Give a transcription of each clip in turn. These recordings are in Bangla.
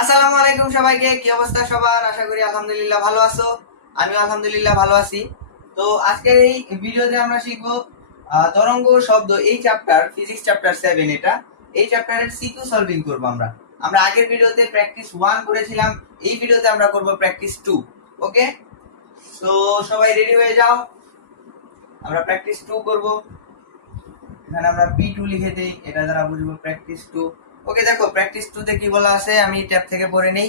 আসসালামু আলাইকুম সবাইকে, কি অবস্থা সবার? আশা করি আলহামদুলিল্লাহ ভালো আছো। আমি আলহামদুলিল্লাহ ভালো আছি। তো আজকের এই ভিডিওতে আমরা শিখব তরঙ্গ শব্দ এই চ্যাপ্টার ফিজিক্স চ্যাপ্টার সেভেন এটা। এই চ্যাপ্টারের সিকিউ সলভিং করব আমরা। আমরা আগের ভিডিওতে প্র্যাকটিস ওয়ান করেছিলাম, এই ভিডিওতে আমরা করব প্র্যাকটিস টু ওকে তো সবাই রেডি হয়ে যাও। আমরা প্র্যাকটিস টু করব। এখানে আমরা পি টু লিখে দেই, এটা দ্বারা বুঝব প্র্যাকটিস টু ওকে দেখো প্র্যাকটিস টু তে কি বলা আছে, আমি ট্যাব থেকে পড়ে নেই।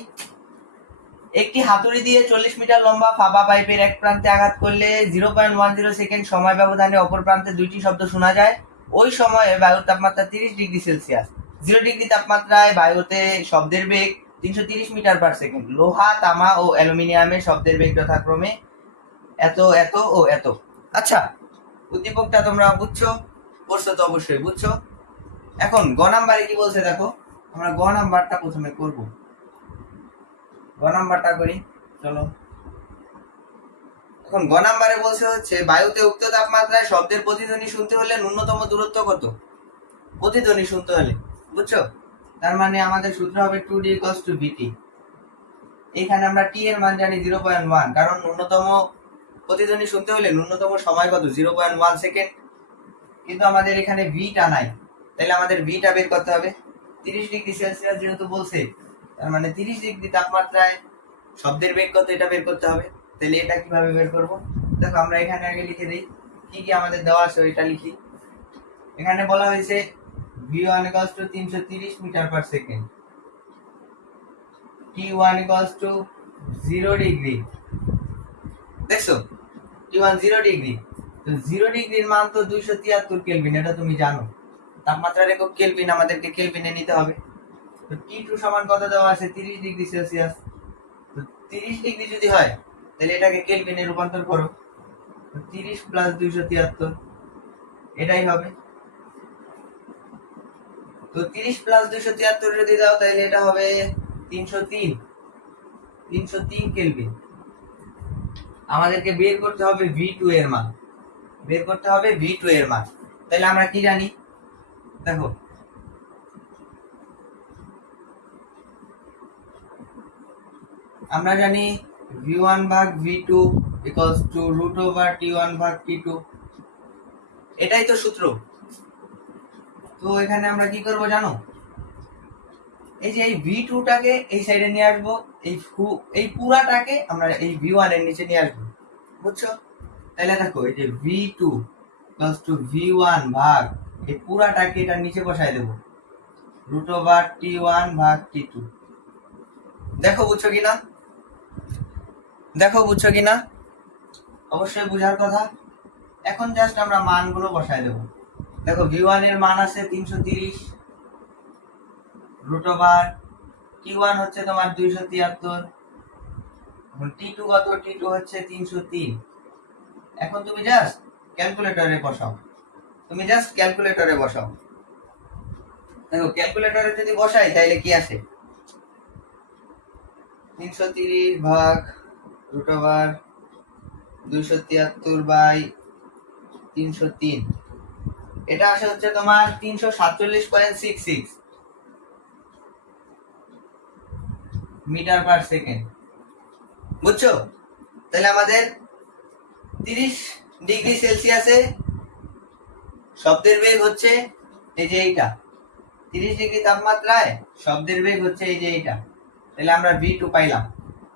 একটি হাতুড়ি দিয়ে চল্লিশ মিটার লম্বা ফাঁপা পাইপের এক প্রান্তে আঘাত করলে zero point one zero second সময় ব্যবধানে অপর প্রান্তে দুইটি শব্দ শোনা যায়। ওই সময়ে বায়ুর তাপমাত্রা তিরিশ ডিগ্রি সেলসিয়াস। জিরো ডিগ্রি তাপমাত্রায় বায়ুতে শব্দের বেগ তিনশো তিরিশ মিটার পার সেকেন্ড লোহা, তামা ও অ্যালুমিনিয়ামে শব্দের বেগ যথাক্রমে এত এত ও এত। আচ্ছা উদ্দীপকটা তোমরা বুঝছ? পড়ছো তো অবশ্যই বুঝছ। এখন গ নাম্বারে কি বলছে দেখো, আমরা গ নাম্বারটা প্রথমে করব। গ নাম্বারটা করি, চলো। এখন গ নাম্বারে বলছে হচ্ছে, বায়ুতে উক্ত তাপমাত্রায় শব্দের প্রতিধ্বনি শুনতে হলে ন্যূনতম দূরত্ব কত? প্রতিধ্বনি শুনতে হলে, বুঝছ? তার মানে আমাদের সূত্র হবে টু ডি ইকস টু বিটি এখানে আমরা টি এর মান জানি জিরো পয়েন্ট ওয়ান কারণ ন্যূনতম প্রতিধ্বনি শুনতে হলে ন্যূনতম সময় কত? জিরো পয়েন্ট ওয়ান সেকেন্ড কিন্তু আমাদের এখানে ভিটা নাই। তাহলে আমাদের ভিটা বের করতে হবে। তিরিশ ডিগ্রি সেলসিয়াস যেহেতু বলছে, তার মানে তিরিশ ডিগ্রি তাপমাত্রায় শব্দের বেগ কত এটা বের করতে হবে। তাহলে এটা কীভাবে বের করব? দেখো, আমরা এখানে আগে লিখে দিই। কি কি আমাদের দেওয়া আছে ওইটা লিখি। এখানে বলা হয়েছে ভি ওয়ান ইকলস টু তিনশো তিরিশ metre per second T one equals to zero degree দেখছ? টি ওয়ান জিরো ডিগ্রি তো জিরো ডিগ্রির মান তো দুইশো তিয়াত্তর কেলভিন এটা তুমি জানো। তাপমাত্রার একক কেলভিন আমাদেরকে কেলভিনে নিতে হবে। তো টি টু সমান কত দেওয়া আছে? তিরিশ ডিগ্রি সেলসিয়াস। তো তিরিশ ডিগ্রি যদি হয়, তাহলে এটাকে কেলভিনে রূপান্তর করো। তিরিশ প্লাস দুইশো তিয়াত্তর, এটাই হবে। তো তিরিশ প্লাস দুইশো তিয়াত্তর যদি দাও, তাহলে এটা হবে তিনশো তিন। তিনশো তিন কেলভিন আমাদেরকে বের করতে হবে ভি টু এর মান। বের করতে হবে ভি টু এর মান। তাহলে আমরা কি জানি? দেখো। আমরা জানি ভি ওয়ান ভাগ V two equals to root over T one ভাগ টি টু এটাই তো সূত্র। তো এখানে আমরা কি করব জানো? এই যে এই ভি টুটাকে এই সাইডে নিয়ে আসব, এই এই পুরাটাকে আমরা এই ভি ওয়ানের নিচে নিয়ে আসব। বুঝছ? তাহলে দেখো, এই যে V two plus two V one ভাগ এই পুরাটাকে এটা নিচে বসাই দেবো। রুট ওভার টি ওয়ান ভাগ টি টু দেখো বুঝছ কিনা? দেখো বুঝছ কিনা? অবশ্যই বুঝার কথা। এখন জাস্ট আমরা মানগুলো বসাই দেবো। দেখো ভি এর মান আছে তিনশো তিরিশ। রুট ওভার টি ওয়ান হচ্ছে তোমার দুইশো তিয়াত্তর। টি টু কত? টি টু হচ্ছে তিনশো তিন। এখন তুমি জাস্ট ক্যালকুলেটরে বসাও। তুমি জাস্ট ক্যালকুলেটরে বসাও। দেখো ক্যালকুলেটরে যদি বসাই, তাইলে কি আসে? তিনশো তিরিশ ভাগ রুট ওভার দুইশো তিয়াত্তর বাই তিনশো তিন। এটা আসে হচ্ছে তোমার তিনশো সাতচল্লিশ point six six metre per second বুঝছ? তাহলে আমাদের তিরিশ ডিগ্রি সেলসিয়াসে শব্দের বেগ হচ্ছে এই যে এইটা। তিরিশ ডিগ্রি তাপমাত্রায় শব্দের বেগ হচ্ছে এই যে এইটা। তাহলে আমরা ভি টু পাইলাম।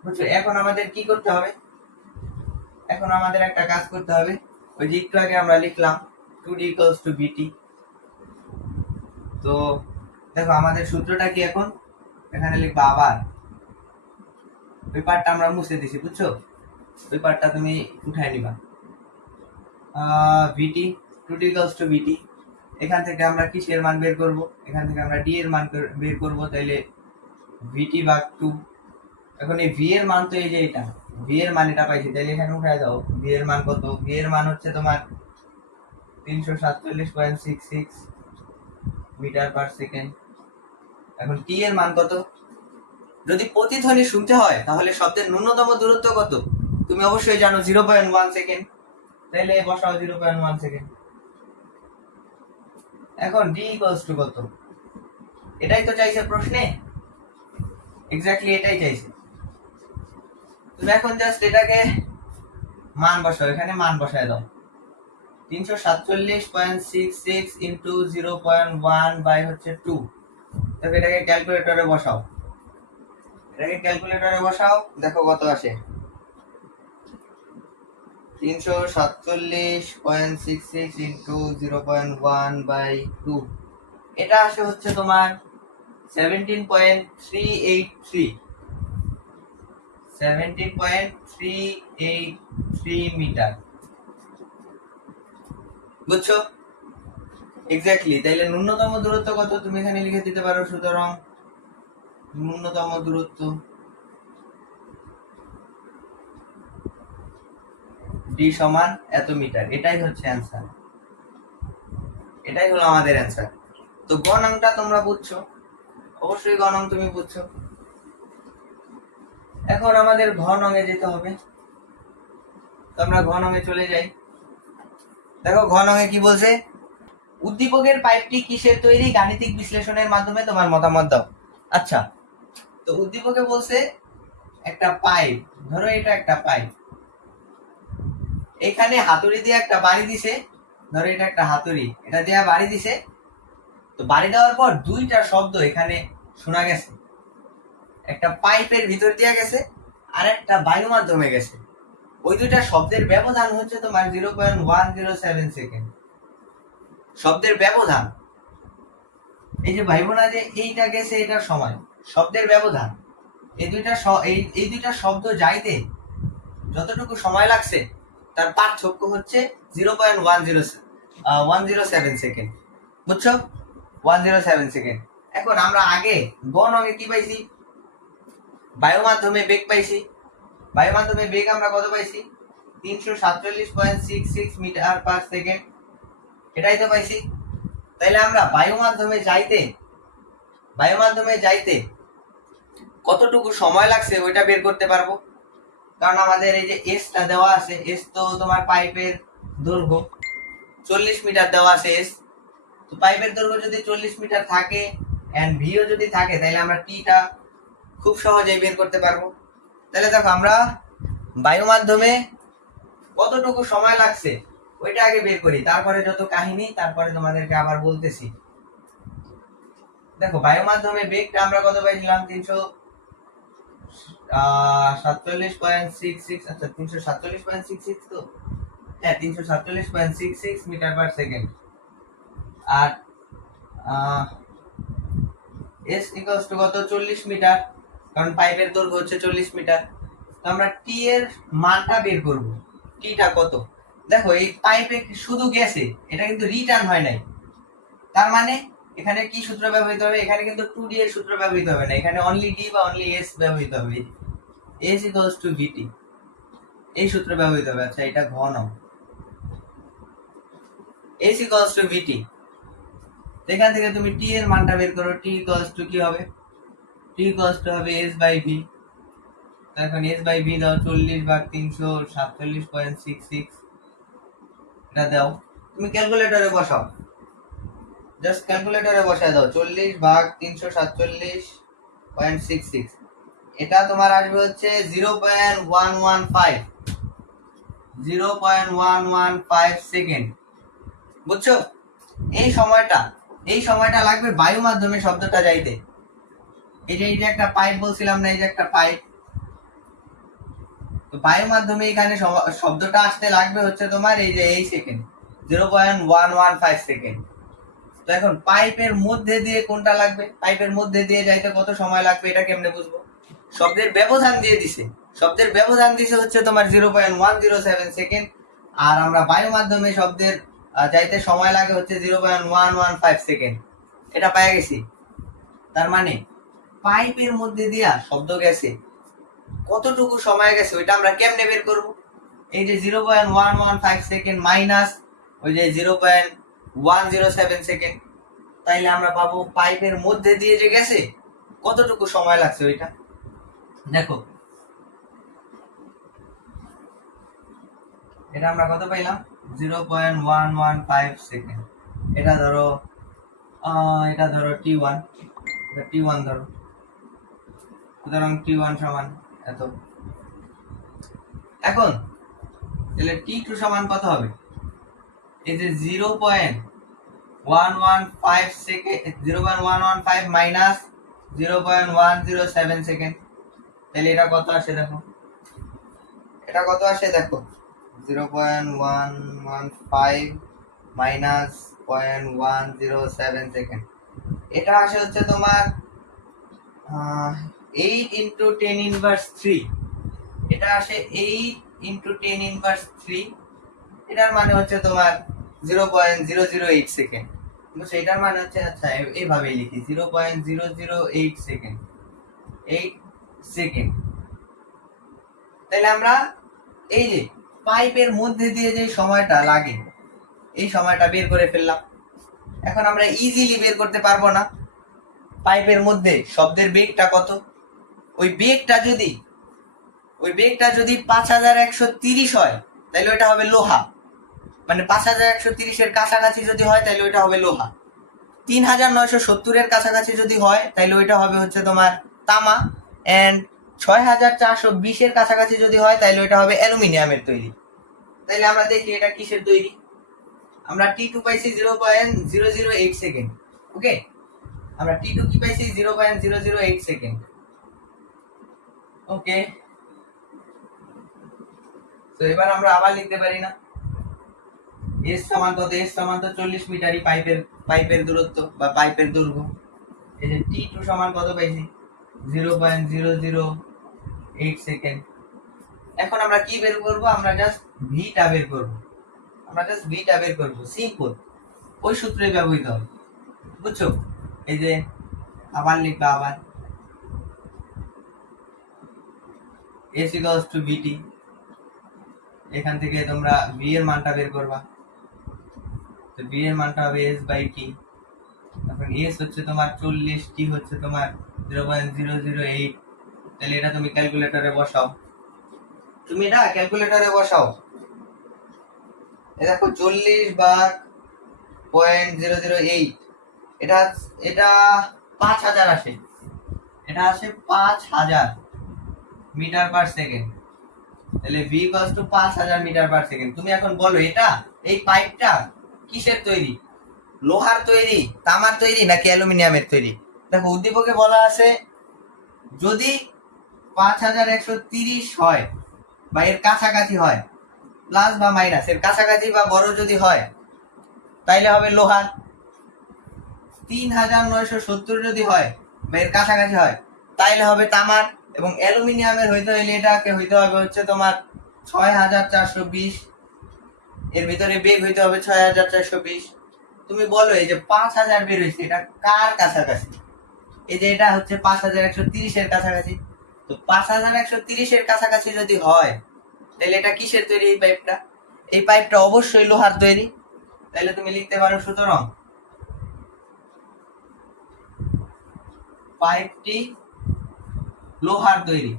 বুঝছ? এখন আমাদের কি করতে হবে? এখন আমাদের একটা কাজ করতে হবে। ওই যে একটু আগে আমরা লিখলাম টু ডি ইকলস টু বিটি তো দেখো, আমাদের সূত্রটা কি এখন? এখানে লিখবা আবার। ওই পার্টটা আমরা মুছে দিছি, বুঝছ? ওই পার্টটা তুমি উঠাই নিবা। VT to D equals to VT এখান থেকে আমরা কিসের মান বের করব? এখান থেকে আমরা ডি এর মান বের- করব, তাইলে ভিটি ভাগ টু এখন এই ভি এর মান তো এই যে এটা ভি এর মান এটা পাইছি, তাইলে এখানে উঠাই দাও। ভি এর মান কত? ভি এর মান হচ্ছে তোমার তিনশো সাতচল্লিশ point six six metre per second. এখন টি এর মান কত? যদি প্রতিধ্বনি শুনতে হয়, তাহলে শব্দের ন্যূনতম দূরত্ব কত? তুমি অবশ্যই জানো জিরো পয়েন্ট ওয়ান সেকেন্ড তাহলে বসাও জিরো পয়েন্ট ওয়ান সেকেন্ড এখন ডি ইকলস টু কত? এটাই তো চাইছে প্রশ্নে? এক্স্যাক্টলি এটাই চাইছে। তুমি এখন জাস্ট এটাকে মান বসাও, এখানে মান বসায় দাও। তিনশো সাতচল্লিশ point six six into zero point one by হচ্ছে টু তবে এটাকে ক্যালকুলেটরে বসাও। এটাকে ক্যালকুলেটরে বসাও, দেখো কত আসে। তিনশো সাতচল্লিশ point six six into zero point one by two এটা আসে হচ্ছে তোমার seventeen point three eight three seventeen point three eight three metre বুঝছ? এক্স্যাক্টলি তাইলে ন্যূনতম দূরত্ব কত? তুমি এখানে লিখে দিতে পারো সুতরাং ন্যূনতম দূরত্ব। ডি সমান এত মিটার, এটাই হচ্ছে অ্যান্সার এটাই হলো আমাদের অ্যান্সার তো গণাংটা তোমরা বুঝছ? অবশ্যই গণাং তুমি বুঝছ। এখন আমাদের ঘন অঙ্গে যেতে হবে। তো আমরা ঘন অঙ্গে চলে যাই। দেখো ঘন অঙ্গে কি বলছে? উদ্দীপকের পাইপটি কিসের তৈরি? গাণিতিক বিশ্লেষণের মাধ্যমে তোমার মতামত দাও। আচ্ছা তো উদ্দীপকে বলছে একটা পাইপ ধরো এটা একটা পাইপ এখানে হাতুড়ি দিয়ে একটা বাড়ি দিছে। ধরো এটা একটা হাতুড়ি। এটা দিয়ে বাড়ি দিছে। তো বাড়ি দেওয়ার পর দুইটা শব্দ এখানে শোনা গেছে। একটা পাইপের ভিতর দিয়ে গেছে আর একটা বায়ু মাধ্যমে গেছে। ওই দুইটা শব্দের ব্যবধান হচ্ছে তোমার zero point one zero seven second শব্দের ব্যবধান। এই যে ভাইব না যে এইটা গেছে এটা সময়। শব্দের ব্যবধান। এই দুইটা এই দুইটা শব্দ যাইতে যতটুকু সময় লাগছে তার পার্থক্য হচ্ছে zero point one zero one zero seven second বুঝছ? ওয়ান জিরো সেভেন সেকেন্ড এখন আমরা আগে গণ আগে কি পাইছি? বায়ু মাধ্যমে বেগ পাইছি। বায়ু মাধ্যমে বেগ আমরা কত পাইছি? তিনশো সাতচল্লিশ point six six metre per second. এটাই তো পাইছি। তাইলে আমরা বায়ু মাধ্যমে যাইতে বায়ু মাধ্যমে যাইতে কতটুকু সময় লাগছে ওইটা বের করতে পারব? কারণ আমাদের এই যে এসটা দেওয়া আছে এস তো তোমার পাইপের দৈর্ঘ্য। চল্লিশ মিটার দেওয়া আছে এস তো পাইপের দৈর্ঘ্য যদি চল্লিশ মিটার থাকে অ্যান্ড ভিও যদি থাকে, তাহলে আমরা টিটা খুব সহজেই বের করতে পারব। তাহলে দেখো, আমরা বায়ু মাধ্যমে কতটুকু সময় লাগছে, ওইটা আগে বের করি। তারপরে যত কাহিনী, তারপরে তোমাদেরকে আবার বলতেছি। দেখো বায়ু মাধ্যমে বেগটা আমরা কত পাইছিলাম? তিনশো সাতচল্লিশ পয়েন্ট সিক্স সিক্স আচ্ছা তিনশো সাতচল্লিশ পয়েন্ট সিক্স তো? হ্যাঁ তিনশো সাতচল্লিশ point six six metre per second R S equals to কত? চল্লিশ মিটার, কারণ পাইপের দৈর্ঘ্য হচ্ছে চল্লিশ মিটার। তো আমরা টি এর মানটা বের করব। টিটা কত? দেখো, এই পাইপে শুধু গেছে, এটা কিন্তু রিটার্ন হয় নাই। তার মানে এখানে কি সূত্র ব্যবহৃত হবে? এখানে কিন্তু টু ডি এর সূত্র ব্যবহৃত হবে না। এখানে অনলি ডি বা অনলি এস ব্যবহৃত হবে। এস ইকুয়ালস টু ভিটি এই সূত্র ব্যবহৃত হবে আচ্ছা এটা ঘন এস ইকুয়ালস টু ভিটি এখান থেকে তুমি টি এর মানটা বের করো টি ইকুয়ালস টু কি হবে? টি ইকুয়ালস টু হবে এস বাই ভি এখন এস বাই ভি দাও, চল্লিশ ভাগ তিনশো সাতচল্লিশ পয়েন্ট সিক্স সিক্স এটা দাও। তুমি ক্যালকুলেটরে বসাও। জাস্ট ক্যালকুলেটরে বসায় দাও, চল্লিশ ভাগ তিনশো সাতচল্লিশ পয়েন্ট সিক্স সিক্স এটা তোমার আসবে হচ্ছে zero point one one five zero point one one five second বুঝছ? এই সময়টা এই সময়টা লাগবে বায়ু মাধ্যমে শব্দটা যাইতে। এই যে এই যে একটা পাইপ বলছিলাম না, এই যে একটা পাইপ তো বায়ু মাধ্যমে এখানে শব্দটা আসতে লাগবে হচ্ছে তোমার এই যে, এই second zero point one one five second তো এখন পাইপের মধ্যে দিয়ে কোনটা লাগবে? পাইপের মধ্যে দিয়ে যাইতে কত সময় লাগবে? এটা কেমনে বুঝব? শব্দের ব্যবধান দিয়ে দিছে। শব্দের ব্যবধান দিছে হচ্ছে তোমার zero point one zero seven second আর আমরা বায়ু মাধ্যমে শব্দের যাইতে সময় লাগে হচ্ছে zero point one one five second এটা পাইয়া গেছি। তার মানে পাইপের মধ্যে দিয়া শব্দ গেছে। কতটুকু সময় গেছে ওইটা আমরা কেমনে বের করব? এই যে zero point one one five second minus ওই যে zero point one zero seven second তাইলে আমরা পাবো পাইপের মধ্যে দিয়ে যে গেছে, কতটুকু সময় লাগছে ওইটা? দেখো। এটা আমরা কত পাইলাম? Zero point one one five second এটা ধরো এটা ধরো টি ওয়ান টি ওয়ান ধরো। সুতরাং টি ওয়ান সমান এত। এখন, তাহলে টি টু সমান কত হবে? এই যে zero point one one five second zero point one one five minus zero point one zero seven second তাহলে এটা কত আসে দেখো? এটা কত আসে দেখো? Zero point one one five minus point one zero seven second. এটা আসে হচ্ছে তোমার eight into ten inverse three এটা আসে eight into ten inverse three এটার মানে হচ্ছে তোমার zero point zero zero eight second. বুঝছ? এটার মানে হচ্ছে আচ্ছা এইভাবেই লিখি। Zero point zero zero eight second. Eight second তাহলে আমরা এই যে পাইপের মধ্যে দিয়ে যে সময়টা লাগে, এই সময়টা বের করে ফেললাম। এখন আমরা ইজিলি বের করতে পারব না। পাইপের মধ্যে শব্দের বেগটা কত? ওই বেগটা যদি, ওই বেগটা যদি পাঁচ হাজার একশো তিরিশ হয় তাহলে ওইটা হবে লোহা। মানে পাঁচ হাজার একশো তিরিশের কাছাকাছি যদি হয় তাহলে ওইটা হবে লোহা। তিন হাজার নয়শো সত্তরের কাছাকাছি যদি হয় তাহলে ওইটা হবে হচ্ছে তোমার তামা। অ্যান্ড ছয় হাজার চারশো বিশের কাছাকাছি যদি হয় তাহলে ওইটা হবে অ্যালুমিনিয়ামের তৈরি। তাহলে আমরা দেখি এটা কিসের তৈরি? আমরা টি টু পাইছি zero point zero zero eight second okay আমরা টি টু কি পাইছি? Zero point zero zero eight second okay তো এবার আমরা আবার লিখতে পারি না। এস সমান কত? এস সমান তো চল্লিশ মিটারই পাইপের পাইপের দূরত্ব বা পাইপের দৈর্ঘ্য। এই যে টি টু সমান কত পাইছি? Zero point zero zero eight second. এখন আমরা কি বের করব? আমরা জাস্ট ভিটা বের করব। আমরা জাস্ট ভিটা বের করব। সিম্পল ওই সূত্রে ব্যবহৃত হবে। বুঝছ? এই যে আবার আবার। টু বিটি এখান থেকে তোমরা বি এর মানটা বের করবা। তো বি এর মানটা হবে এস বাই টি এখন এস হচ্ছে তোমার চল্লিশ টি হচ্ছে তোমার zero point zero zero eight. তাহলে এটা তুমি ক্যালকুলেটরে বসাও। তুমি এটা ক্যালকুলেটরে বসাও। দেখো চল্লিশ বার পয়েন্ট জিরো জিরো এইট। এটা এটা পাঁচ হাজার আসে। এটা আসে পাঁচ হাজার মিটার পার সেকেন্ড। তাহলে ভি ইকুয়ালস টু পাঁচ হাজার মিটার পার সেকেন্ড। তুমি এখন বলো, এটা এই পাইপটা কিসের তৈরি? লোহার তৈরি, তামার তৈরি, নাকি অ্যালুমিনিয়ামের তৈরি? দেখো, উদ্দীপকে বলা আছে, যদি পাঁচ হাজার একশো তিরিশ হয় বা এর কাছাকাছি হয় প্লাস বা মাইনাস এর কাছাকাছি বা বড় যদি হয়, তাইলে হবে লোহার। তিন হাজার নয়শো সত্তর যদি হয় বা এর কাছাকাছি হয়, তাইলে হবে তামার এবং অ্যালুমিনিয়ামের হইতে হইলে এটাকে হইতে হবে হচ্ছে তোমার ছয় হাজার চারশো বিশ। এর ভিতরে বেগ হইতে হবে ছয় হাজার চারশো বিশ। তুমি বলো এই যে পাঁচ হাজার বের হয়েছে, এটা কার কাছাকাছি? এই যে এটা হচ্ছে পাঁচ হাজার একশো তিরিশের কাছাকাছি। তো পাঁচ হাজার একশো তিরিশের কাছাকাছি যদি হয়, তাহলে এটা কিসের তৈরি এই পাইপটা? এই পাইপটা অবশ্যই লোহার তৈরি। তাহলে তুমি লিখতে পারো সুতরাং, পাইপটি লোহার তৈরি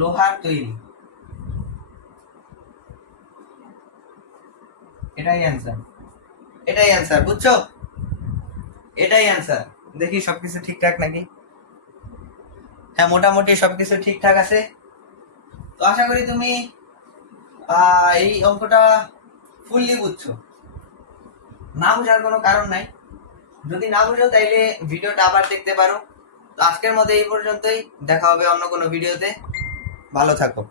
লোহার তৈরি। এটাই অ্যান্সার এটাই অ্যান্সার বুঝছ? এটাই অ্যান্সার দেখি সবকিছু ঠিকঠাক নাকি? হ্যাঁ মোটামুটি সবকিছু ঠিকঠাক আছে। তো আশা করি তুমি এই অঙ্কটা ফুললি বুঝছ। না বোঝার কোনো কারণ নাই। যদি না বুঝো, তাইলে ভিডিওটা আবার দেখতে পারো। তো আজকের মতো এই পর্যন্তই। দেখা হবে অন্য কোনো ভিডিওতে। ভালো থাকো।